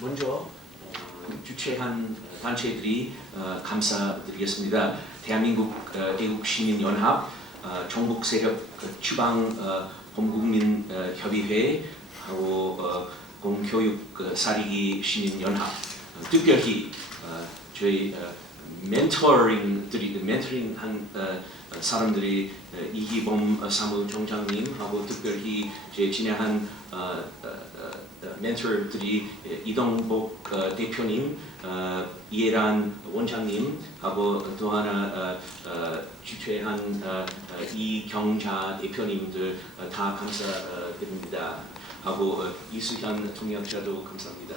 먼저 주최한 단체들이 감사드리겠습니다. 대한민국 애국시민연합, 종북세력 추방 범국민협의회, 하고 공교육 사리기 시민연합, 특별히 저희 멘토링한 사람들이 이기범 사무총장님하고 특별히 제 진행한 멘토들이 이동복 대표님, 이해란 원장님하고 또 하나 주최한 이경자 대표님들 다 감사드립니다. 하고 이수현 통역자도 감사합니다.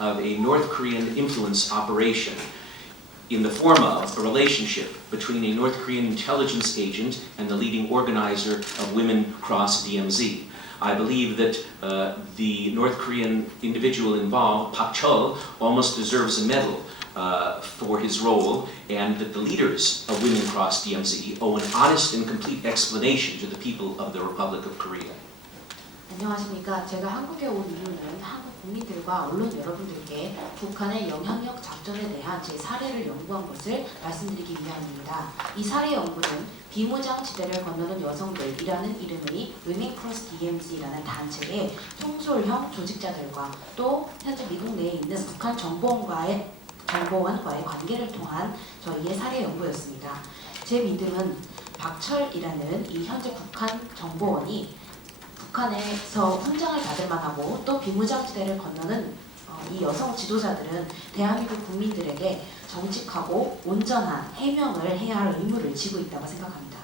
Of a North Korean influence operation in the form of a relationship between a North Korean intelligence agent and the leading organizer of WiminCrossDmz. I believe that the North Korean individual involved, Pak Chul, almost deserves a medal for his role, and that the leaders of WiminCrossDmz owe an honest and complete explanation to the people of the Republic of Korea. 안녕하십니까. 제가 한국에 온 이유는 한국 국민들과 언론 여러분들께 북한의 영향력 작전에 대한 제 사례를 연구한 것을 말씀드리기 위함입니다. 이 사례 연구는 비무장지대를 건너는 여성들이라는 이름의 위민크로스Dmz라는 단체의 통솔형 조직자들과 또 현재 미국 내에 있는 북한 정보원과의 관계를 통한 저희의 사례 연구였습니다. 제 믿음은 박철이라는 이 현재 북한 정보원이 북한에서 훈장을 받을 만하고 또 비무장지대를 건너는 이 여성 지도자들은 대한민국 국민들에게 정직하고 온전한 해명을 해야 할 의무를 지고 있다고 생각합니다.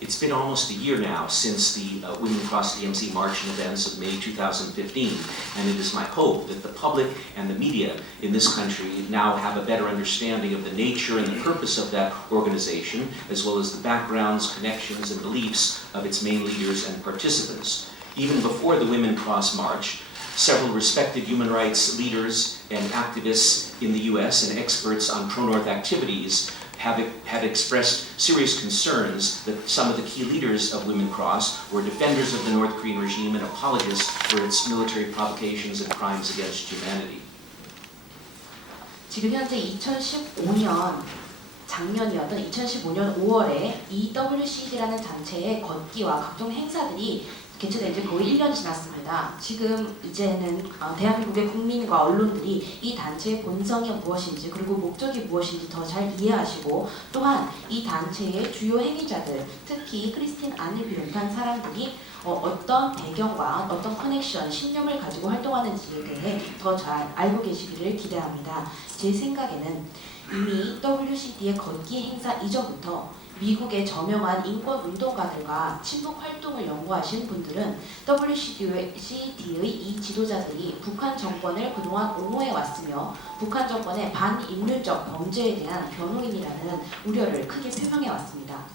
It's been almost a year now since the WiminCrossDmz March and events of May 2015, and it is my hope that the public and the media in this country now have a better understanding of the nature and the purpose of that organization, as well as the backgrounds, connections, and beliefs of its main leaders and participants. Even before the Women Cross March, several respected human rights leaders and activists in the US and experts on pro-North activities have expressed serious concerns that some of the key leaders of Women Cross were defenders of the North Korean regime and apologists for its military provocations and crimes against humanity. 지금 현재 2015년 작년이었던 2015년 5월에 EWCD라는 단체의 걷기와 각종 행사들이 개최된 지 거의 1년 지났습니다. 지금 이제는 대한민국의 국민과 언론들이 이 단체의 본성이 무엇인지 그리고 목적이 무엇인지 더 잘 이해하시고 또한 이 단체의 주요 행위자들, 특히 크리스틴 안을 비롯한 사람들이 어떤 배경과 어떤 커넥션, 신념을 가지고 활동하는지에 대해 더 잘 알고 계시기를 기대합니다. 제 생각에는 이미 WCD의 걷기 행사 이전부터 미국의 저명한 인권운동가들과 친북 활동을 연구하신 분들은 WCD의 이 지도자들이 북한 정권을 그동안 옹호해왔으며 북한 정권의 반인륜적 범죄에 대한 변호인이라는 우려를 크게 표명해왔습니다.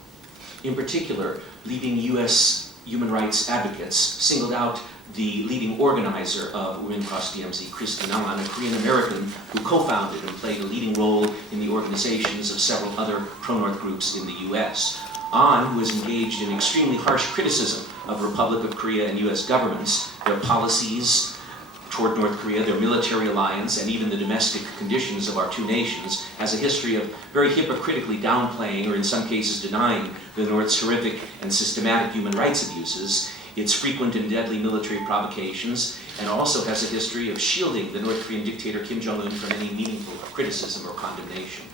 In particular, leading US human rights advocates singled out the leading organizer of WiminCrossDmz, Christine Ang, a Korean American who co-founded and played a leading role in the organizations of several other pro-North groups in the US. An, who has engaged in extremely harsh criticism of Republic of Korea and US governments, their policies toward North Korea, their military alliance, and even the domestic conditions of our two nations, has a history of very hypocritically downplaying or in some cases denying the North's horrific and systematic human rights abuses, its frequent and deadly military provocations, and also has a history of shielding the North Korean dictator Kim Jong-un from any meaningful criticism or condemnation.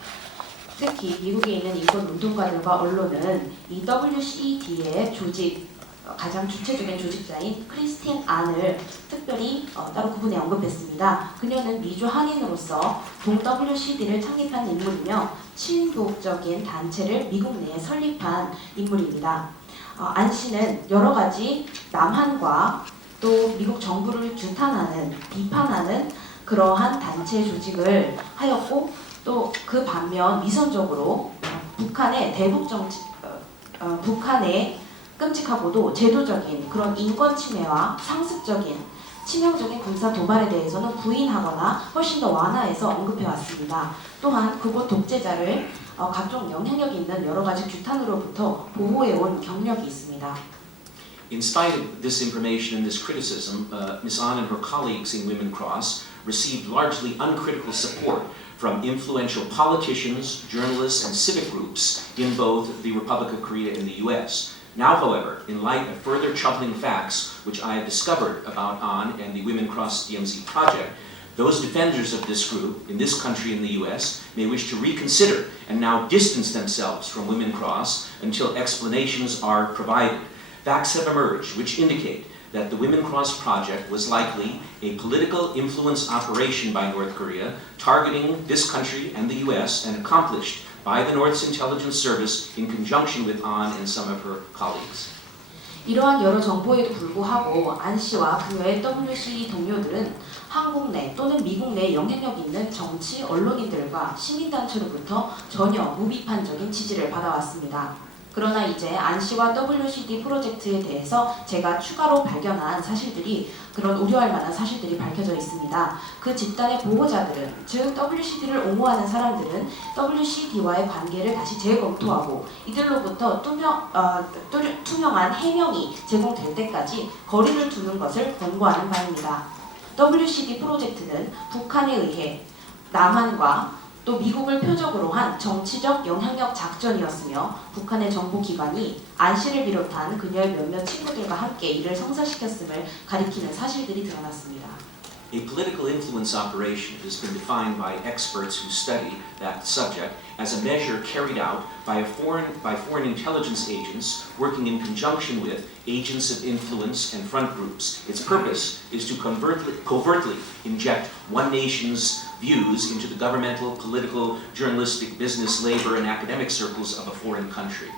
특히 미국에 있는 인권운동가들과 언론은 이 WCD의 가장 주체적인 조직자인 크리스틴 안을 특별히 따로 구분해 언급했습니다. 그녀는 미주 한인으로서 동 WCD를 창립한 인물이며 친북적인 단체를 미국 내에 설립한 인물입니다. 안 씨는 여러 가지 남한과 또 미국 정부를 규탄하는, 비판하는 그러한 단체 조직을 하였고 또 그 반면 위선적으로 북한의 대북 정치, 북한의 끔찍하고도 제도적인 그런 인권 침해와 상습적인 치명적인 군사 도발에 대해서는 부인하거나 훨씬 더 완화해서 언급해 왔습니다. 또한 그곳 독재자를 각종 영향력이 있는 여러 가지 규탄으로부터 보호해온 경력이 있습니다. In spite of this information and this criticism, Ms. An and her colleagues in WomenCross received largely uncritical support from influential politicians, journalists, and civic groups in both the Republic of Korea and the US. Now, however, in light of further troubling facts which I have discovered about An and the WimenCrossDmz project, those defenders of this group in this country in the US may wish to reconsider and now distance themselves from WomenCross until explanations are provided. Facts have emerged which indicate that the WomenCross project was likely a political influence operation by North Korea targeting this country and the US and accomplished by the North's intelligence service in conjunction with An and some of her colleagues. 이러한 여러 정보에도 불구하고 안 씨와 그녀의 WC 동료들은 한국 내 또는 미국 내 영향력 있는 정치 언론인들과 시민단체로부터 전혀 무비판적인 지지를 받아왔습니다. 그러나 이제 안 씨와 WCD 프로젝트에 대해서 제가 추가로 발견한 사실들이 그런 우려할 만한 사실들이 밝혀져 있습니다. 그 집단의 보호자들은 즉 WCD를 옹호하는 사람들은 WCD와의 관계를 다시 재검토하고 이들로부터 투명한 해명이 제공될 때까지 거리를 두는 것을 권고하는 바입니다. WCD 프로젝트는 북한에 의해 남한과 또 미국을 표적으로 한 정치적 영향력 작전이었으며 북한의 정보기관이 안 씨를 비롯한 그녀의 몇몇 친구들과 함께 이를 성사시켰음을 가리키는 사실들이 드러났습니다. A political influence operation has been defined by experts who study that subject as a measure carried out by foreign intelligence agents working in conjunction with agents of influence and front groups. Its purpose is to covertly inject one nation's views into the governmental, political, journalistic, business, labor, and academic circles of a foreign country.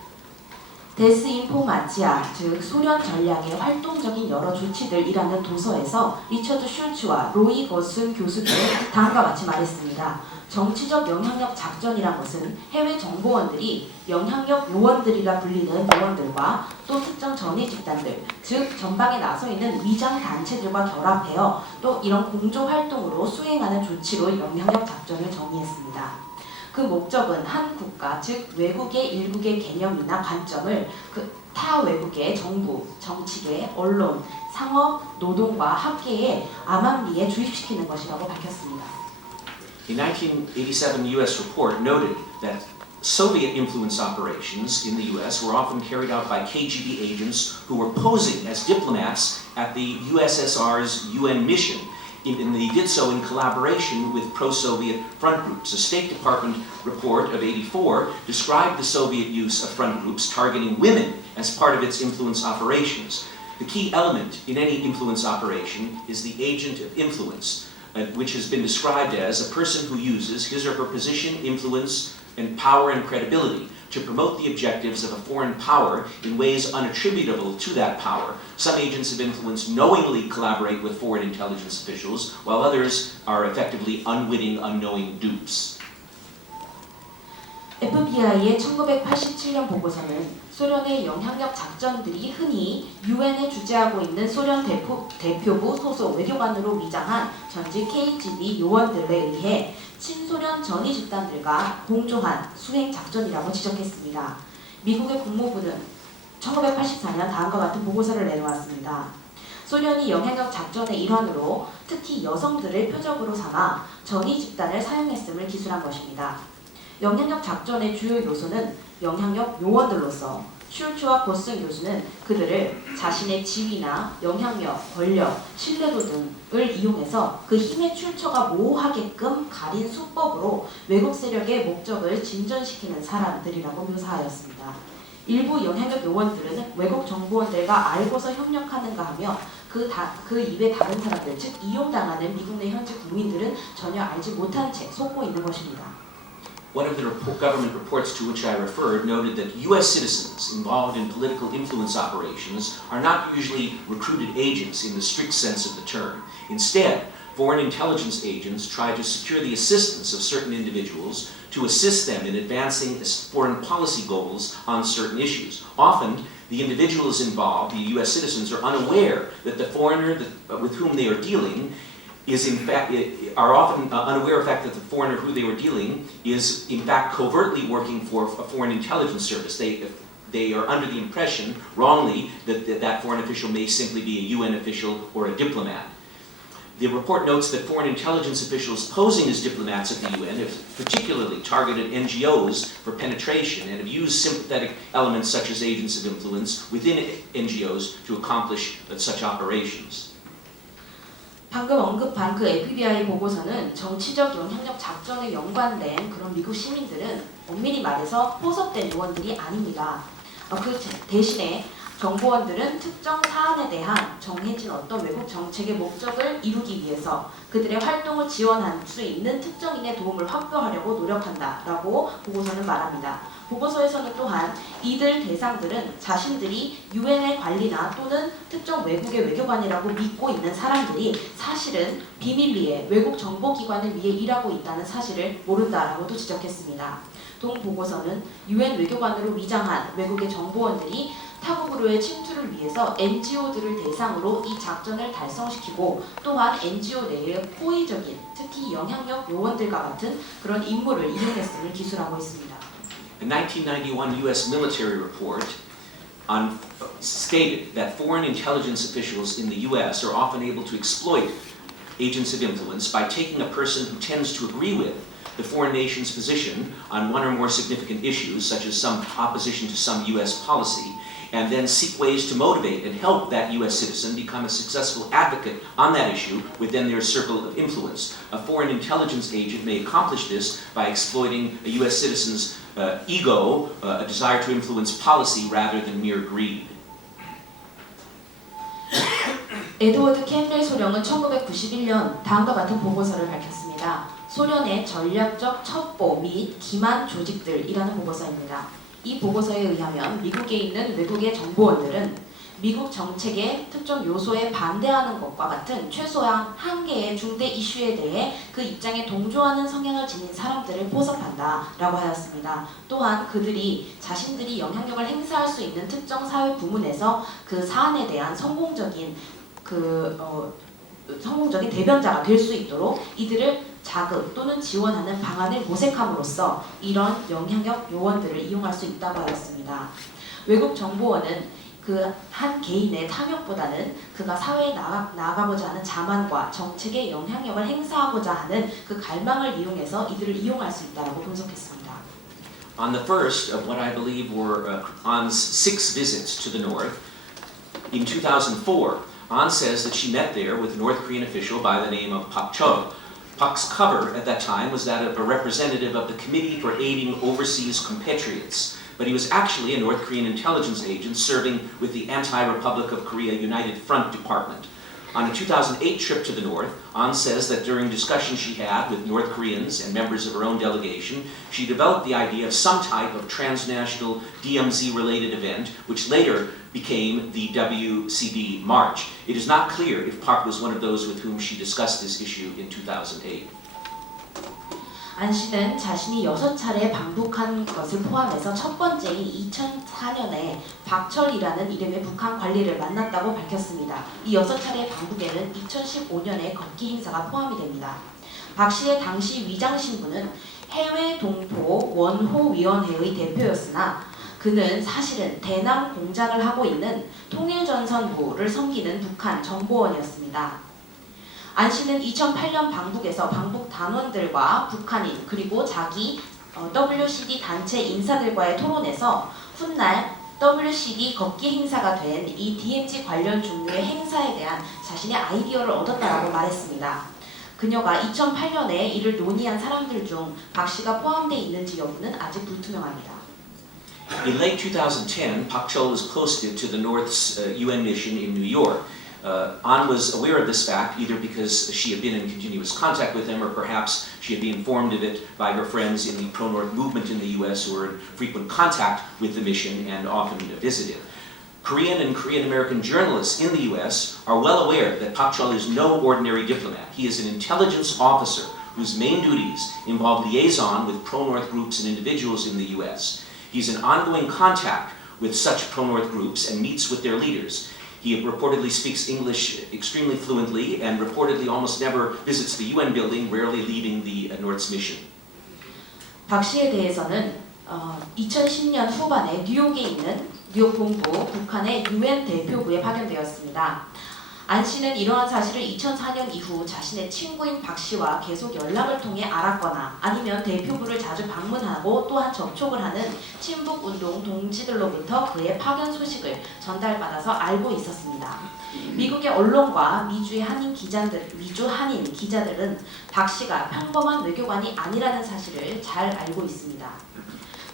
데스인포마치아, 즉 소련 전략의 활동적인 여러 조치들이라는 도서에서 리처드 슐츠와 로이 거슨 교수들은 다음과 같이 말했습니다. 정치적 영향력 작전이란 것은 해외 정보원들이 영향력 요원들이라 불리는 요원들과 또 특정 전위 집단들, 즉 전방에 나서 있는 위장 단체들과 결합하여 또 이런 공조 활동으로 수행하는 조치로 영향력 작전을 정의했습니다. 그 목적은 한 국가, 즉 외국의 일국의 개념이나 관점을 타 외국의 정부, 정치계, 언론, 상업, 노동과 학계의 암암리에 주입시키는 것이라고 밝혔습니다. A 1987 U.S. report noted that Soviet influence operations in the U.S. were often carried out by KGB agents who were posing as diplomats at the USSR's UN mission. And they did so in collaboration with pro-Soviet front groups. A State Department report of '84 described the Soviet use of front groups targeting women as part of its influence operations. The key element in any influence operation is the agent of influence, which has been described as a person who uses his or her position, influence, and power and credibility to promote the objectives of a foreign power in ways unattributable to that power. Some agents of influence knowingly collaborate with foreign intelligence officials, while others are effectively unwitting, unknowing dupes. FBI의 1987년 보고서는 소련의 영향력 작전들이 흔히 유엔에 주재하고 있는 소련 대표부 소속 외교관으로 위장한 전직 KGB 요원들에 의해 친소련 전위 집단들과 공조한 수행 작전이라고 지적했습니다. 미국의 국무부는 1984년 다음과 같은 보고서를 내놓았습니다. 소련이 영향력 작전의 일환으로 특히 여성들을 표적으로 삼아 전위 집단을 사용했음을 기술한 것입니다. 영향력 작전의 주요 요소는 영향력 요원들로서 슐츠와 고슨 교수는 그들을 자신의 지위나 영향력, 권력, 신뢰도 등을 이용해서 그 힘의 출처가 모호하게끔 가린 수법으로 외국 세력의 목적을 진전시키는 사람들이라고 묘사하였습니다. 일부 영향력 요원들은 외국 정보원들과 알고서 협력하는가 하며 그 이외 다른 사람들, 즉 이용당하는 미국 내 현지 국민들은 전혀 알지 못한 채 속고 있는 것입니다. One of the government reports to which I referred noted that U.S. citizens involved in political influence operations are not usually recruited agents in the strict sense of the term. Instead, foreign intelligence agents try to secure the assistance of certain individuals to assist them in advancing foreign policy goals on certain issues. Often, the individuals involved, the U.S. citizens, are unaware that the foreigner with whom they are dealing is in fact, are often unaware of the fact that the foreigner who they were dealing is in fact covertly working for a foreign intelligence service. They are under the impression, wrongly, that that foreign official may simply be a UN official or a diplomat. The report notes that foreign intelligence officials posing as diplomats at the UN have particularly targeted NGOs for penetration and have used sympathetic elements such as agents of influence within NGOs to accomplish such operations. 방금 언급한 그 FBI 보고서는 정치적 영향력 작전에 연관된 그런 미국 시민들은 엄밀히 말해서 포섭된 요원들이 아닙니다. 그 대신에 정보원들은 특정 사안에 대한 정해진 어떤 외국 정책의 목적을 이루기 위해서 그들의 활동을 지원할 수 있는 특정인의 도움을 확보하려고 노력한다라고 보고서는 말합니다. 보고서에서는 또한 이들 대상들은 자신들이 유엔의 관리나 또는 특정 외국의 외교관이라고 믿고 있는 사람들이 사실은 비밀리에 외국 정보기관을 위해 일하고 있다는 사실을 모른다라고도 지적했습니다. 동 보고서는 유엔 외교관으로 위장한 외국의 정보원들이 타국으로의 침투를 위해서 NGO들을 대상으로 이 작전을 달성시키고 또한 NGO 내의 호의적인 특히 영향력 요원들과 같은 그런 인물을 이용했음을 기술하고 있습니다. A 1991 US military report stated that foreign intelligence officials in the US are often able to exploit agents of influence by taking a person who tends to agree with the foreign nation's position on one or more significant issues, such as some opposition to some US policy, and then seek ways to motivate and help that US citizen become a successful advocate on that issue within their circle of influence. A foreign intelligence agent may accomplish this by exploiting a US citizen's ego, a desire to influence policy rather than mere greed. 에드워드 캔넬 소령은 1991년 다음과 같은 보고서를 밝혔습니다. 소련의 전략적 첩보 및 기만 조직들이라는 보고서입니다. 이 보고서에 의하면 미국에 있는 외국의 정보원들은 미국 정책의 특정 요소에 반대하는 것과 같은 최소한 한 개의 중대 이슈에 대해 그 입장에 동조하는 성향을 지닌 사람들을 포섭한다라고 하였습니다. 또한 그들이 자신들이 영향력을 행사할 수 있는 특정 사회 부문에서 그 사안에 대한 성공적인 대변자가 될 수 있도록 이들을 자극 또는 지원하는 방안을 모색함으로써 이런 영향력 요원들을 이용할 수 있다고 하였습니다. 외국 정보원은 그 한 개인의 탐욕보다는 그가 사회에 나아가고자 하는 자만과 정책의 영향력을 행사하고자 하는 그 갈망을 이용해서 이들을 이용할 수 있다고 분석했습니다. On the first of what I believe were An's 6 visits to the North, in 2004, An says that she met there with a North Korean official by the name of Pak Chol. Pak's cover at that time was that of a representative of the Committee for Aiding Overseas Compatriots, but he was actually a North Korean intelligence agent serving with the Anti-Republic of Korea United Front Department. On a 2008 trip to the North, An says that during discussions she had with North Koreans and members of her own delegation, she developed the idea of some type of transnational DMZ-related event, which later became the WCD March. It is not clear if Park was one of those with whom she discussed this issue in 2008. 안 씨는 자신이 6차례 방북한 것을 포함해서 첫 번째인 2004년에 박철이라는 이름의 북한 관리를 만났다고 밝혔습니다. 이 6차례 방북에는 2015년에 걷기 행사가 포함이 됩니다. 박 씨의 당시 위장 신분은 해외 동포 원호위원회의 대표였으나 그는 사실은 대남 공작을 하고 있는 통일전선부를 섬기는 북한 정보원이었습니다. 안 씨는 2008년 방북에서 방북 단원들과 북한인 그리고 자기 WCD 단체 인사들과의 토론에서 훗날 WCD 걷기 행사가 된 이 DMZ 관련 종류의 행사에 대한 자신의 아이디어를 얻었다라고 말했습니다. 그녀가 2008년에 이를 논의한 사람들 중 박 씨가 포함되어 있는지 여부는 아직 불투명합니다. In late 2010, Pak Chol was posted to the North's UN mission in New York. An was aware of this fact either because she had been in continuous contact with him or perhaps she had been informed of it by her friends in the pro-North movement in the US who were in frequent contact with the mission and often visited. Korean and Korean-American journalists in the US are well aware that Pak Chol is no ordinary diplomat. He is an intelligence officer whose main duties involve liaison with pro-North groups and individuals in the US. He's in ongoing contact with such pro-North groups and meets with their leaders. He reportedly speaks English extremely fluently and reportedly almost never visits the UN building, rarely leaving the Nord's mission. 박 씨에 대해서는 2010년 후반에 뉴욕에 있는 뉴욕 본부 북한의 UN 대표부에 파견되었습니다. 안 씨는 이러한 사실을 2004년 이후 자신의 친구인 박 씨와 계속 연락을 통해 알았거나 아니면 대표부를 자주 방문하고 또한 접촉을 하는 친북운동 동지들로부터 그의 파견 소식을 전달받아서 알고 있었습니다. 미국의 언론과 미주 한인 기자들은 박 씨가 평범한 외교관이 아니라는 사실을 잘 알고 있습니다.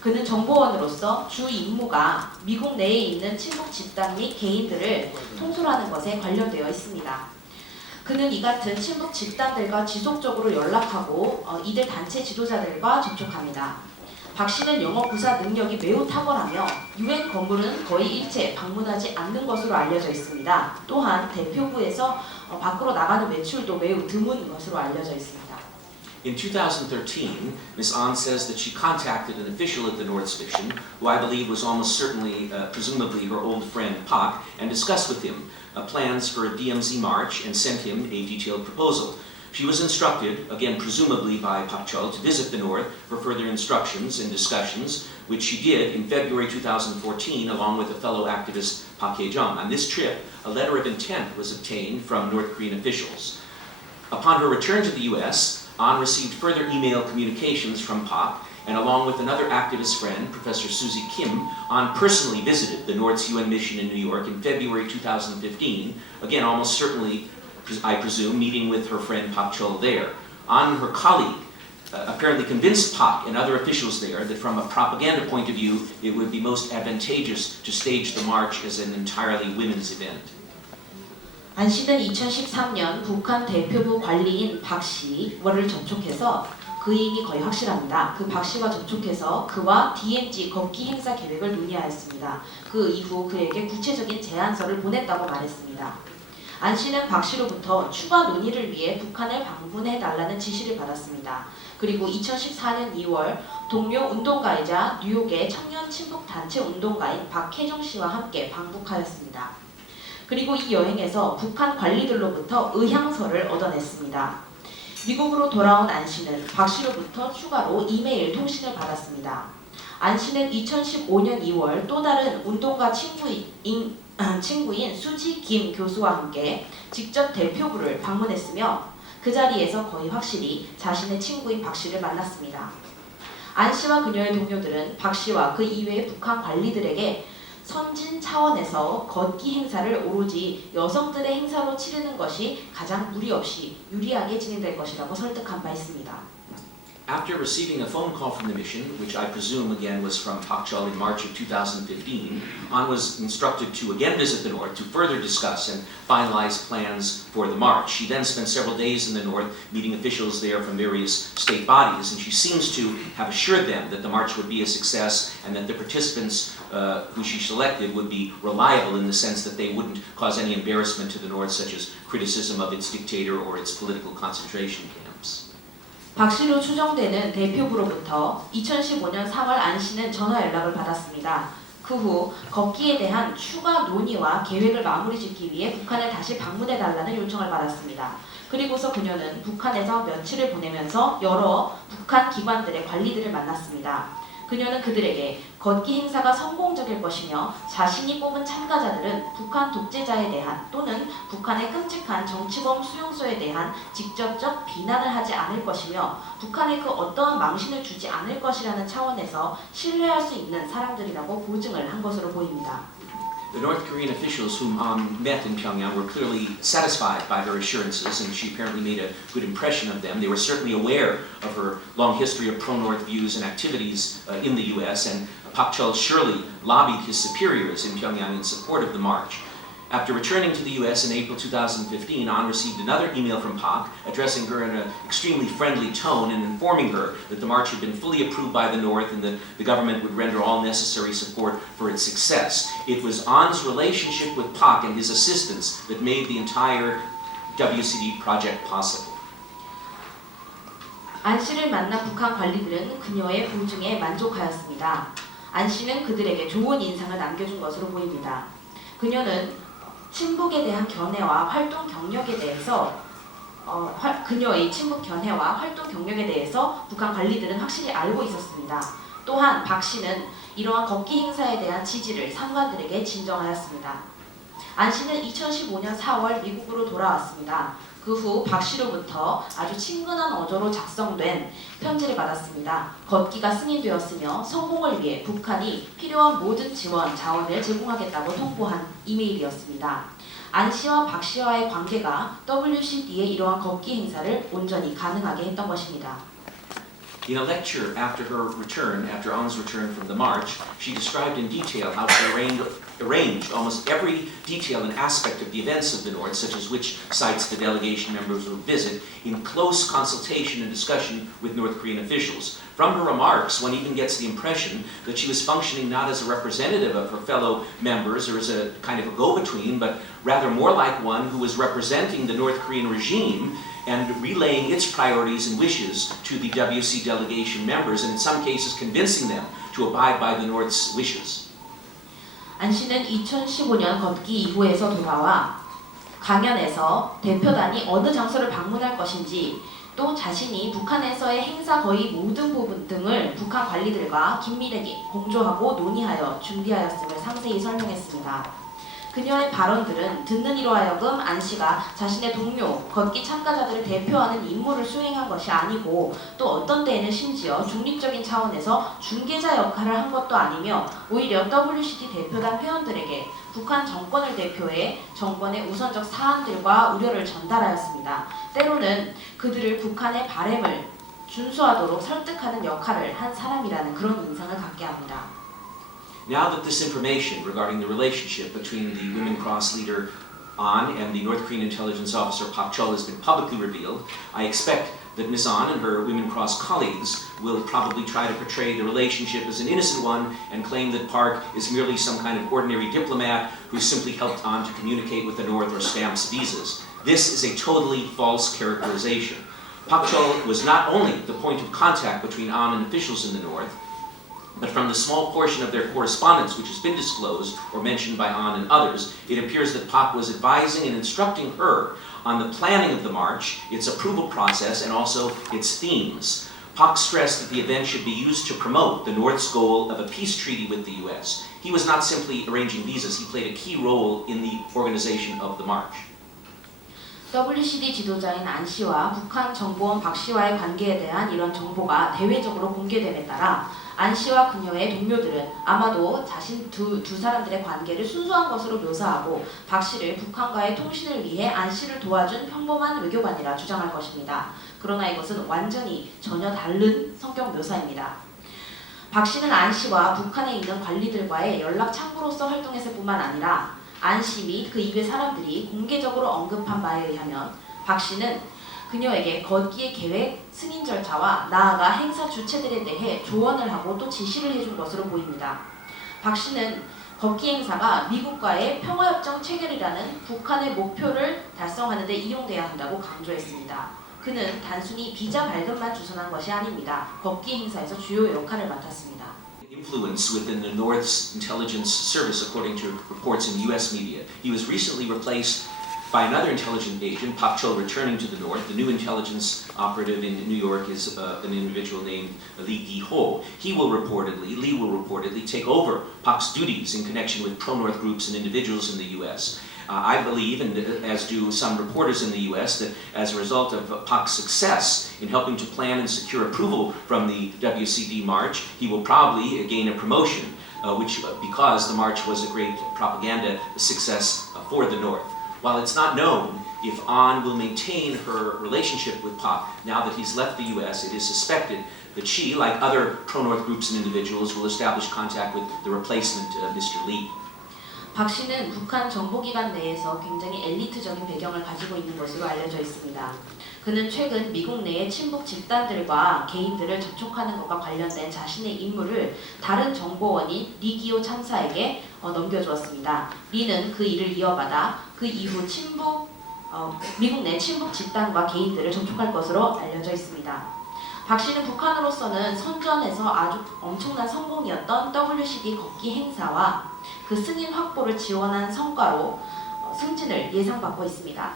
그는 정보원으로서 주 임무가 미국 내에 있는 친북 집단 및 개인들을 통솔하는 것에 관련되어 있습니다. 그는 이 같은 친북 집단들과 지속적으로 연락하고 이들 단체 지도자들과 접촉합니다. 박 씨는 영어 구사 능력이 매우 탁월하며 UN 건물은 거의 일체 방문하지 않는 것으로 알려져 있습니다. 또한 대표부에서 밖으로 나가는 외출도 매우 드문 것으로 알려져 있습니다. In 2013, Ms. An says that she contacted an official at the Nord's mission, who I believe was almost certainly, presumably her old friend Pak, and discussed with him plans for a DMZ march and sent him a detailed proposal. She was instructed, again presumably by Pak Chol, to visit the North for further instructions and discussions, which she did in February 2014 along with a fellow activist Pak Hae-jung. On this trip, a letter of intent was obtained from North Korean officials. Upon her return to the US, An received further email communications from Pak, and along with another activist friend, Professor Susie Kim, An personally visited the Nord's UN mission in New York in February 2015, again almost certainly, I presume, meeting with her friend Pak Chol there. An and her colleague apparently convinced Pak and other officials there that from a propaganda point of view, it would be most advantageous to stage the march as an entirely women's event. 안 씨는 2013년 북한 대표부 관리인 박 씨와를 접촉해서 그인이 거의 확실합니다. 그 박 씨와 접촉해서 그와 DMZ 걷기 행사 계획을 논의하였습니다. 그 이후 그에게 구체적인 제안서를 보냈다고 말했습니다. 안 씨는 박 씨로부터 추가 논의를 위해 북한을 방문해달라는 지시를 받았습니다. 그리고 2014년 2월 동료 운동가이자 뉴욕의 청년 친북 단체 운동가인 박혜정 씨와 함께 방북하였습니다. 그리고 이 여행에서 북한 관리들로부터 의향서를 얻어냈습니다. 미국으로 돌아온 안 씨는 박 씨로부터 추가로 이메일 통신을 받았습니다. 안 씨는 2015년 2월 또 다른 운동가 친구인 수지 김 교수와 함께 직접 대표부를 방문했으며 그 자리에서 거의 확실히 자신의 친구인 박 씨를 만났습니다. 안 씨와 그녀의 동료들은 박 씨와 그 이외의 북한 관리들에게 선진 차원에서 걷기 행사를 오로지 여성들의 행사로 치르는 것이 가장 무리 없이 유리하게 진행될 것이라고 설득한 바 있습니다. After receiving a phone call from the mission, which I presume again was from Pak Chol in March of 2015, An was instructed to again visit the North to further discuss and finalize plans for the march. She then spent several days in the North meeting officials there from various state bodies, and she seems to have assured them that the march would be a success and that the participants who she selected would be reliable in the sense that they wouldn't cause any embarrassment to the North, such as criticism of its dictator or its political concentration camps. 박 씨로 추정되는 대표부로부터 2015년 3월 안 씨는 전화 연락을 받았습니다. 그 후 걷기에 대한 추가 논의와 계획을 마무리 짓기 위해 북한을 다시 방문해달라는 요청을 받았습니다. 그리고서 그녀는 북한에서 며칠을 보내면서 여러 북한 기관들의 관리들을 만났습니다. 그녀는 그들에게 걷기 행사가 성공적일 것이며 자신이 뽑은 참가자들은 북한 독재자에 대한 또는 북한의 끔찍한 정치범 수용소에 대한 직접적 비난을 하지 않을 것이며 북한에 그 어떠한 망신을 주지 않을 것이라는 차원에서 신뢰할 수 있는 사람들이라고 보증을 한 것으로 보입니다. The North Korean officials whom An met in Pyongyang were clearly satisfied by her assurances, and she apparently made a good impression of them. They were certainly aware of her long history of pro-North views and activities in the U.S., and Pak Chol surely lobbied his superiors in Pyongyang in support of the march. After returning to the U.S. in April 2015, An received another email from Pak addressing her in an extremely friendly tone and informing her that the march had been fully approved by the North and that the government would render all necessary support for its success. It was An's relationship with Pak and his assistance that made the entire WCD project possible. 안 씨를 만난 북한 관리들은 그녀의 보증에 만족하였습니다. 안 씨는 그들에게 좋은 인상을 남겨준 것으로 보입니다. 그녀는 친북에 대한 견해와 활동 경력에 대해서 그녀의 친북 견해와 활동 경력에 대해서 북한 관리들은 확실히 알고 있었습니다. 또한 박 씨는 이러한 걷기 행사에 대한 지지를 상관들에게 진정하였습니다. 안 씨는 2015년 4월 미국으로 돌아왔습니다. 그 후 박 씨로부터 아주 친근한 어조로 작성된 편지를 받았습니다. 걷기가 승인되었으며 성공을 위해 북한이 필요한 모든 지원, 자원을 제공하겠다고 통보한 이메일이었습니다. 안 씨와 박 씨와의 관계가 WCD의 이러한 걷기 행사를 온전히 가능하게 했던 것입니다. In a lecture after Ann's return from the march, she described in detail how she arranged almost every detail and aspect of the events of the North, such as which sites the delegation members would visit, in close consultation and discussion with North Korean officials. From her remarks, one even gets the impression that she was functioning not as a representative of her fellow members or as a kind of a go-between, but rather more like one who was representing the North Korean regime and relaying its priorities and wishes to the WC delegation members, and in some cases convincing them to abide by the North's wishes. 안 씨는 2015년 걷기 이후에서 돌아와 강연에서 대표단이 어느 장소를 방문할 것인지 또 자신이 북한에서의 행사 거의 모든 부분 등을 북한 관리들과 긴밀하게 공조하고 논의하여 준비하였음을 상세히 설명했습니다. 그녀의 발언들은 듣는 이로 하여금 안 씨가 자신의 동료, 걷기 참가자들을 대표하는 임무를 수행한 것이 아니고 또 어떤 때에는 심지어 중립적인 차원에서 중개자 역할을 한 것도 아니며 오히려 WCD 대표단 회원들에게 북한 정권을 대표해 정권의 우선적 사안들과 우려를 전달하였습니다. 때로는 그들을 북한의 바램을 준수하도록 설득하는 역할을 한 사람이라는 그런 인상을 갖게 합니다. Now that this information regarding the relationship between the Women Cross leader An and the North Korean intelligence officer Pak Chol has been publicly revealed, I expect that Ms. An and her Women Cross colleagues will probably try to portray the relationship as an innocent one and claim that Park is merely some kind of ordinary diplomat who simply helped An to communicate with the North or stamps visas. This is a totally false characterization. Pak Chol was not only the point of contact between An and officials in the North, but from the small portion of their correspondence which has been disclosed or mentioned by An and others, it appears that Pak was advising and instructing her on the planning of the march, its approval process, and also its themes. Pak stressed that the event should be used to promote the North's goal of a peace treaty with the U.S. He was not simply arranging visas, he played a key role in the organization of the march. WCD 지도자인 안 씨와 북한 정보원 박 씨와의 관계에 대한 이런 정보가 대외적으로 공개됨에 따라 안 씨와 그녀의 동료들은 아마도 자신 두 사람들의 관계를 순수한 것으로 묘사하고 박 씨를 북한과의 통신을 위해 안 씨를 도와준 평범한 외교관이라 주장할 것입니다. 그러나 이것은 완전히 전혀 다른 성격 묘사입니다. 박 씨는 안 씨와 북한에 있는 관리들과의 연락 창구로서 활동했을 뿐만 아니라 안 씨 및 그 이외 사람들이 공개적으로 언급한 바에 의하면 박 씨는 그녀에게 걷기의 계획, 승인 절차와 나아가 행사 주체들에 대해 조언을 하고 또 지시를 해준 것으로 보입니다. 박 씨는 걷기 행사가 미국과의 평화협정 체결이라는 북한의 목표를 달성하는 데 이용돼야 한다고 강조했습니다. 그는 단순히 비자 발급만 주선한 것이 아닙니다. 걷기 행사에서 주요 역할을 맡았습니다. Influence within the North's intelligence service, according to reports in U.S. media. He was recently replaced by another intelligence agent, Pak Chol, returning to the North. The new intelligence operative in New York is an individual named Lee Gi-ho. Lee will reportedly take over Pak's duties in connection with pro-North groups and individuals in the U.S. I believe, and as do some reporters in the U.S., that as a result of Pak's success in helping to plan and secure approval from the WCD march, he will probably gain a promotion, because the march was a great propaganda success for the North. While it's not known if An will maintain her relationship with Pak now that he's left the U.S., it is suspected that she, like other pro-North groups and individuals, will establish contact with the replacement, Mr. Lee. 박 씨는 북한 정보기관 내에서 굉장히 엘리트적인 배경을 가지고 있는 것으로 알려져 있습니다. 그는 최근 미국 내의 친북 집단들과 개인들을 접촉하는 것과 관련된 자신의 임무를 다른 정보원인 리기오 참사에게 넘겨주었습니다. 리는 그 일을 이어받아 그 이후 미국 내 친북 집단과 개인들을 접촉할 것으로 알려져 있습니다. 박 씨는 북한으로서는 선전에서 아주 엄청난 성공이었던 WCD 걷기 행사와 그 승인 확보를 지원한 성과로 승진을 예상받고 있습니다.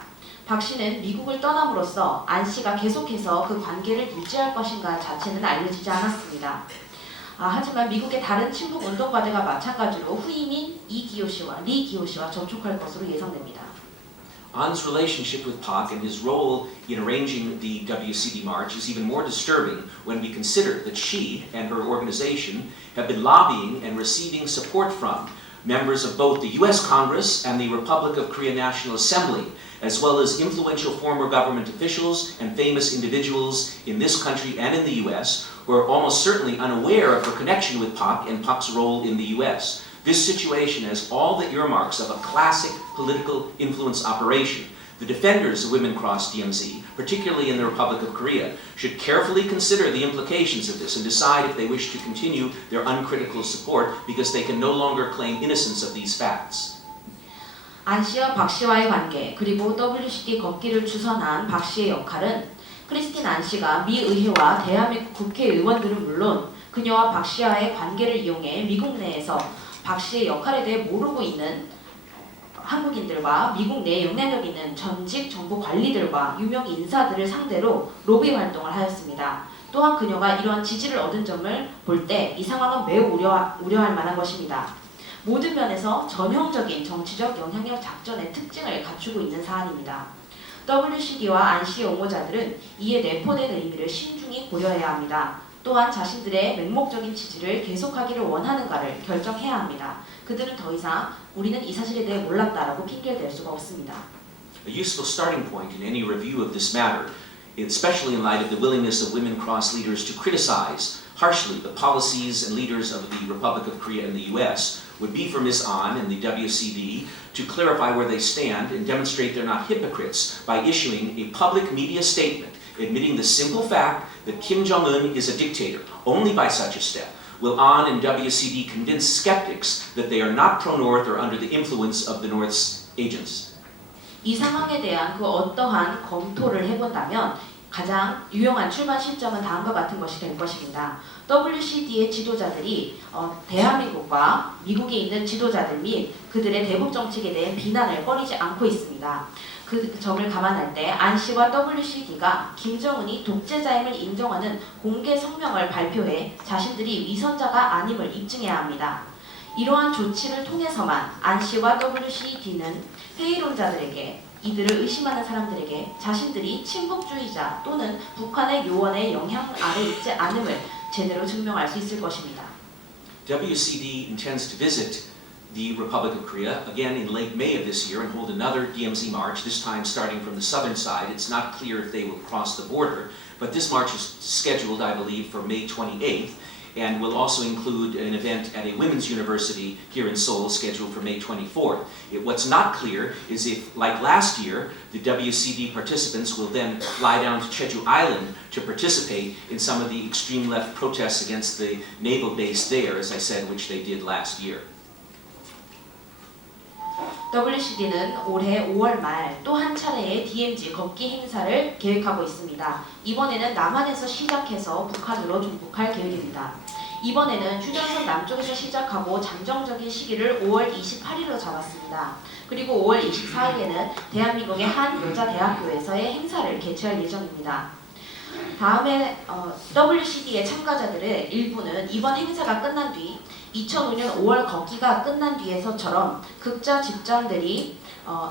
박 씨는 미국을 떠남으로써 안 씨가 계속해서 그 관계를 유지할 것인가 자체는 알려지지 않았습니다. 하지만 미국의 다른 친북 운동가들과 마찬가지로 후임인 이기호 씨와 리 기호 씨와 접촉할 것으로 예상됩니다. An's relationship with Pak and his role in arranging the WCD march is even more disturbing when we consider that she and her organization have been lobbying and receiving support from members of both the US Congress and the Republic of Korea National Assembly, as well as influential former government officials and famous individuals in this country and in the US who are almost certainly unaware of her connection with Pak and Pak's role in the US. This situation has all the earmarks of a classic political influence operation. The defenders of WiminKrossDmz, particularly in the Republic of Korea, should carefully consider the implications of this and decide if they wish to continue their uncritical support because they can no longer claim innocence of these facts. 안 씨와 박 씨와의 관계 그리고 WCD 걷기를 주선한 박 씨의 역할은 크리스틴 안 씨가 미 의회와 대한민국 국회의원들은 물론 그녀와 박 씨와의 관계를 이용해 미국 내에서 박 씨의 역할에 대해 모르고 있는 한국인들과 미국 내에 영향력 있는 전직 정부 관리들과 유명 인사들을 상대로 로비 활동을 하였습니다. 또한 그녀가 이러한 지지를 얻은 점을 볼 때 이 상황은 매우 우려할 만한 것입니다. 모든 면에서 전형적인 정치적 영향력 작전의 특징을 갖추고 있는 사안입니다. WCD와 안 씨의 옹호자들은 이에 내포된 의미를 신중히 고려해야 합니다. 또한 자신들의 맹목적인 지지를 계속하기를 원하는가를 결정해야 합니다. 그들은 더 이상 우리는 이 사실에 대해 몰랐다라고 핑계를 댈 수가 없습니다. A useful starting point in any review of this matter, especially in light of the willingness of WiminKross leaders to criticize harshly the policies and leaders of the Republic of Korea and the US, would be for Ms. An and the WCD to clarify where they stand and demonstrate they're not hypocrites by issuing a public media statement admitting the simple fact that Kim Jong-un is a dictator. Only by such a step will An and WCD convince skeptics that they are not pro-North or under the influence of the North's agents. 이 상황에 대한 그 어떠한 검토를 해본다면 가장 유용한 출발 시점은 다음과 같은 것이 될 것입니다. WCD의 지도자들이 대한민국과 미국에 있는 지도자들 및 그들의 대북 정책에 대한 비난을 꺼리지 않고 있습니다. 그 점을 감안할 때 안 씨와 WCD가 김정은이 독재자임을 인정하는 공개 성명을 발표해 자신들이 위선자가 아님을 입증해야 합니다. 이러한 조치를 통해서만 안 씨와 WCD는 회의론자들에게 이들을 의심하는 사람들에게 자신들이 친북주의자 또는 북한의 요원의 영향 아래 있지 않음을 제대로 증명할 수 있을 것입니다. WCD intends to visit the Republic of Korea again in late May of this year and hold another DMZ march, this time starting from the southern side. It's not clear if they will cross the border, but this march is scheduled, I believe, for May 28th. And will also include an event at a women's university here in Seoul scheduled for May 24th. What's not clear is if, like last year, the WCD participants will then fly down to Jeju Island to participate in some of the extreme left protests against the naval base there, as I said, which they did last year. WCD는 올해 5월 말 또 한 차례의 DMZ 걷기 행사를 계획하고 있습니다. 이번에는 남한에서 시작해서 북한으로 종국할 계획입니다. 이번에는 휴전선 남쪽에서 시작하고 잠정적인 시기를 5월 28일로 잡았습니다. 그리고 5월 24일에는 대한민국의 한 여자대학교에서의 행사를 개최할 예정입니다. 다음에 WCD의 참가자들의 일부는 이번 행사가 끝난 뒤 2005년 5월 걷기가 끝난 뒤에서처럼 극자 집단들이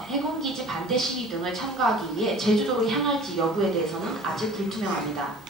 해군기지 반대 시위 등을 참가하기 위해 제주도로 향할지 여부에 대해서는 아직 불투명합니다.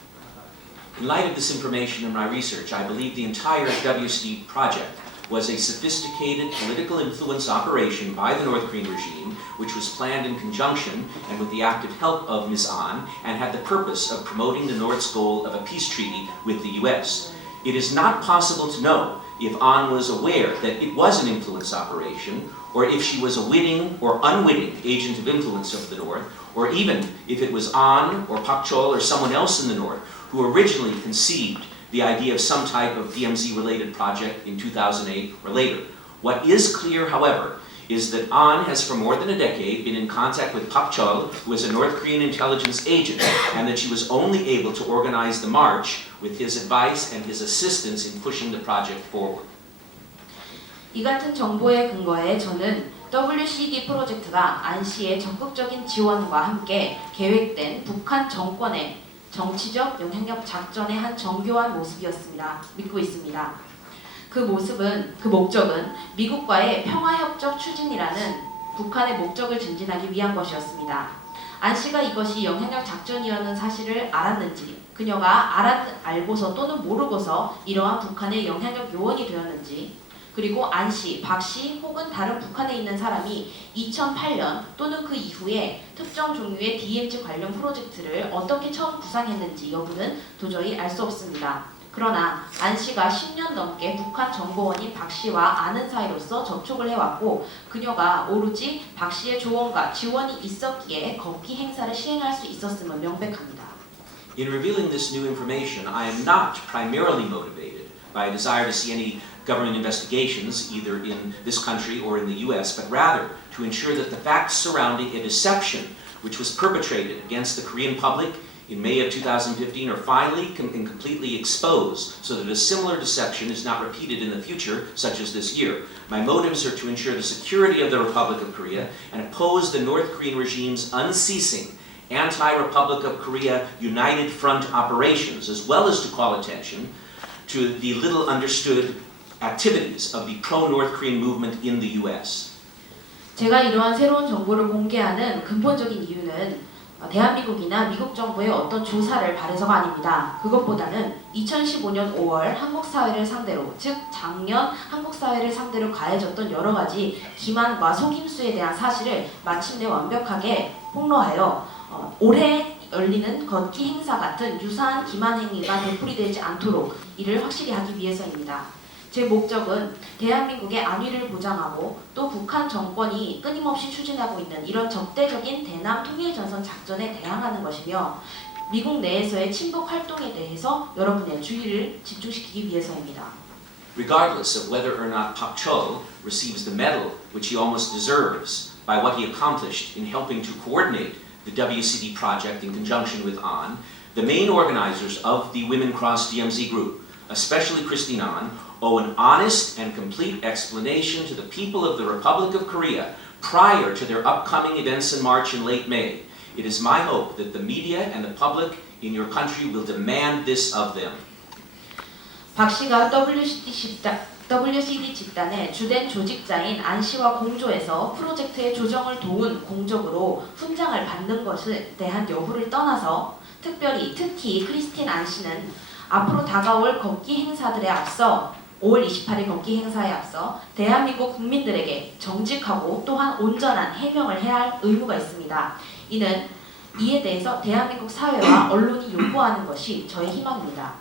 In light of this information and my research, I believe the entire WCD project was a sophisticated political influence operation by the North Korean regime, which was planned in conjunction and with the active help of Ms. An, and had the purpose of promoting the North's goal of a peace treaty with the US. It is not possible to know if An was aware that it was an influence operation, or if she was a witting or unwitting agent of influence of the North, or even if it was An or Pak Chol or someone else in the North who originally conceived the idea of some type of DMZ-related project in 2008 or later. What is clear, however, is that An has for more than a decade been in contact with Pak Chol, who is a North Korean intelligence agent, and that she was only able to organize the march with his advice and his assistance in pushing the project forward. 이 같은 정보에 근거해 저는 WCD 프로젝트가 안 씨의 적극적인 지원과 함께 계획된 북한 정권의 정치적 영향력 작전의 한 정교한 모습이었습니다. 믿고 있습니다. 그 목적은 미국과의 평화협정 추진이라는 북한의 목적을 증진하기 위한 것이었습니다. 안 씨가 이것이 영향력 작전이었는 사실을 알았는지, 그녀가 알고서 또는 모르고서 이러한 북한의 영향력 요원이 되었는지, 그리고 안 씨, 박 씨 혹은 다른 북한에 있는 사람이 2008년 또는 그 이후에 특정 종류의 DMZ 관련 프로젝트를 어떻게 처음 구상했는지 여부는 도저히 알 수 없습니다. 그러나 안 씨가 10년 넘게 북한 정보원인 박 씨와 아는 사이로서 접촉을 해왔고 그녀가 오로지 박 씨의 조언과 지원이 있었기에 걷기 행사를 시행할 수 있었음은 명백합니다. In revealing this new information, I am not primarily motivated by a desire to see any government investigations either in this country or in the US, but rather to ensure that the facts surrounding a deception which was perpetrated against the Korean public in May of 2015 are finally and completely exposed so that a similar deception is not repeated in the future, such as this year. My motives are to ensure the security of the Republic of Korea and oppose the North Korean regime's unceasing anti-Republic of Korea United Front operations, as well as to call attention to the little understood activities of the pro-North Korean movement in the US. 제가 이러한 새로운 정보를 공개하는 근본적인 이유는 대한민국이나 미국 정부의 어떤 조사를 바래서가 아닙니다. 그것보다는 2015년 5월 한국 사회를 상대로, 즉 작년 한국 사회를 상대로 가해졌던 여러 가지 기만과 속임수에 대한 사실을 마침내 완벽하게 폭로하여 올해 열리는 걷기 행사 같은 유사한 기만 행위가 되풀이되지 않도록 이를 확실히 하기 위해서입니다. 제 목적은 대한민국의 안위를 보장하고 또 북한 정권이 끊임없이 추진하고 있는 이런 적대적인 대남 통일전선 작전에 대항하는 것이며 미국 내에서의 친북 활동에 대해서 여러분의 주의를 집중시키기 위해서입니다. Regardless of whether or not Pak Cho receives the medal which he almost deserves by what he accomplished in helping to coordinate the WCD project in conjunction with An, the main organizers of the WiminKrossDmz group, especially Christine An, owe an honest and complete explanation to the people of the Republic of Korea prior to their upcoming events in March and late May. It is my hope that the media and the public in your country will demand this of them. 박 씨가 WCD 집단의 주된 조직자인 안 씨와 공조해서 프로젝트의 조정을 도운 공적으로 훈장을 받는 것에 대한 여부를 떠나서 특히 크리스틴 안 씨는 앞으로 다가올 걷기 행사들에 앞서 5월 28일 걷기 행사에 앞서 대한민국 국민들에게 정직하고 또한 온전한 해명을 해야 할 의무가 있습니다. 이에 대해서 대한민국 사회와 언론이 요구하는 것이 저의 희망입니다.